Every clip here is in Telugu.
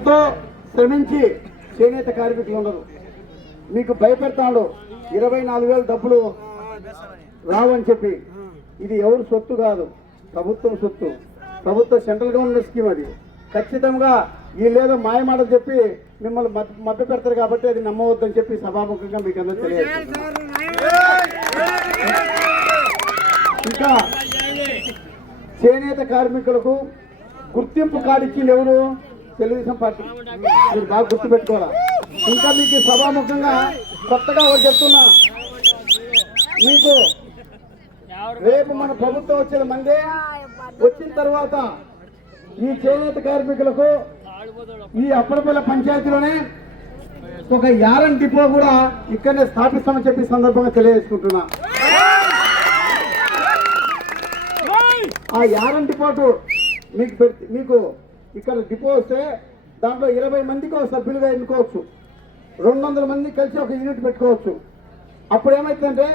ఎంతో శ్రమించి చేనేత కార్మికులు ఉండదు మీకు భయపెడతాడు ఇరవై నాలుగు వేలు డబ్బులు రావని చెప్పి. ఇది ఎవరు సొత్తు కాదు. ప్రభుత్వం సొత్తు. ప్రభుత్వ సెంట్రల్ గవర్నమెంట్ స్కీమ్ అది. ఖచ్చితంగా వీళ్ళేదో మాయమాటలు చెప్పి మిమ్మల్ని మభ్య పెడతారు కాబట్టి అది నమ్మవద్దని చెప్పి సభాముఖంగా మీకు అందరూ ఇంకా చేనేత కార్మికులకు గుర్తింపు కార్డు ఇచ్చింది ఎవరు? తెలుగుదేశం పార్టీ. మీరు బాగా గుర్తుపెట్టుకోవాలా? ఇంకా మీకు సభాముఖంగా కొత్తగా ఒకటి చెప్తున్నా. మీకు రేపు మన ప్రభుత్వం వచ్చేది మందే వచ్చిన తర్వాత ఈ చేనేత కార్మికులకు ఈ అప్పడపల్లి పంచాయతీలోనే ఒక యారన్ డిపో కూడా ఇక్కడనే స్థాపిస్తామని చెప్పి సందర్భంగా తెలియజేసుకుంటున్నా. ఆ యారన్ డిపోటు మీకు మీకు ఇక్కడ డిపో వస్తే దాంట్లో ఇరవై మందికి ఒక సభ్యులుగా ఎన్నుకోవచ్చు. రెండు వందల మంది కలిసి ఒక యూనిట్ పెట్టుకోవచ్చు. అప్పుడు ఏమైతుందంటే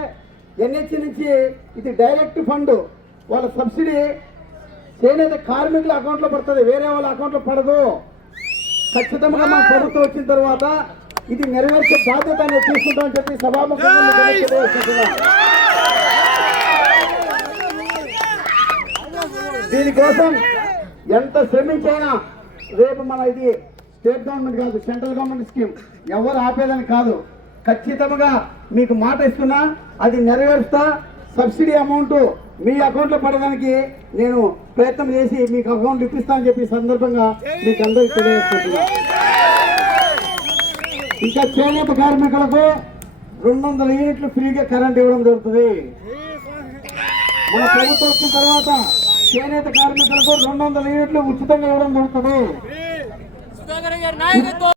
ఎన్హెచ్ నుంచి ఇది డైరెక్ట్ ఫండ్ వాళ్ళ సబ్సిడీ చేనేత కార్మికుల అకౌంట్లో పడుతుంది వేరే వాళ్ళ అకౌంట్లో పడదు. ఖచ్చితంగా మన ప్రభుత్వం వచ్చిన తర్వాత ఇది నెరవేర్చే బాధ్యత నేను తీసుకుంటామని చెప్పి సభాముఖంగా తెలియజేస్తున్నాను. దీనికోసం ఎంత శ్రమించైనా రేపు మన ఇది స్టేట్ గవర్నమెంట్ కాదు సెంట్రల్ గవర్నమెంట్ స్కీమ్. ఎవరు ఆపేదని కాదు. ఖచ్చితంగా మీకు మాట ఇస్తున్నా అది నెరవేరుస్తా. సబ్సిడీ అమౌంట్ మీ అకౌంట్లో పడడానికి నేను ప్రయత్నం చేసి మీకు అకౌంట్ ఇప్పిస్తా అని చెప్పి సందర్భంగా మీకు అందరికీ తెలియజేస్తున్నా ఇంకా చేనేత కార్మికులకు రెండు వందల యూనిట్లు ఫ్రీగా కరెంట్ ఇవ్వడం జరుగుతుంది. మన ప్రభుత్వం వచ్చిన తర్వాత చేనేత కార్మికులకు రెండు వందల యూనిట్లు ఉచితంగా ఇవ్వడం జరుగుతుంది.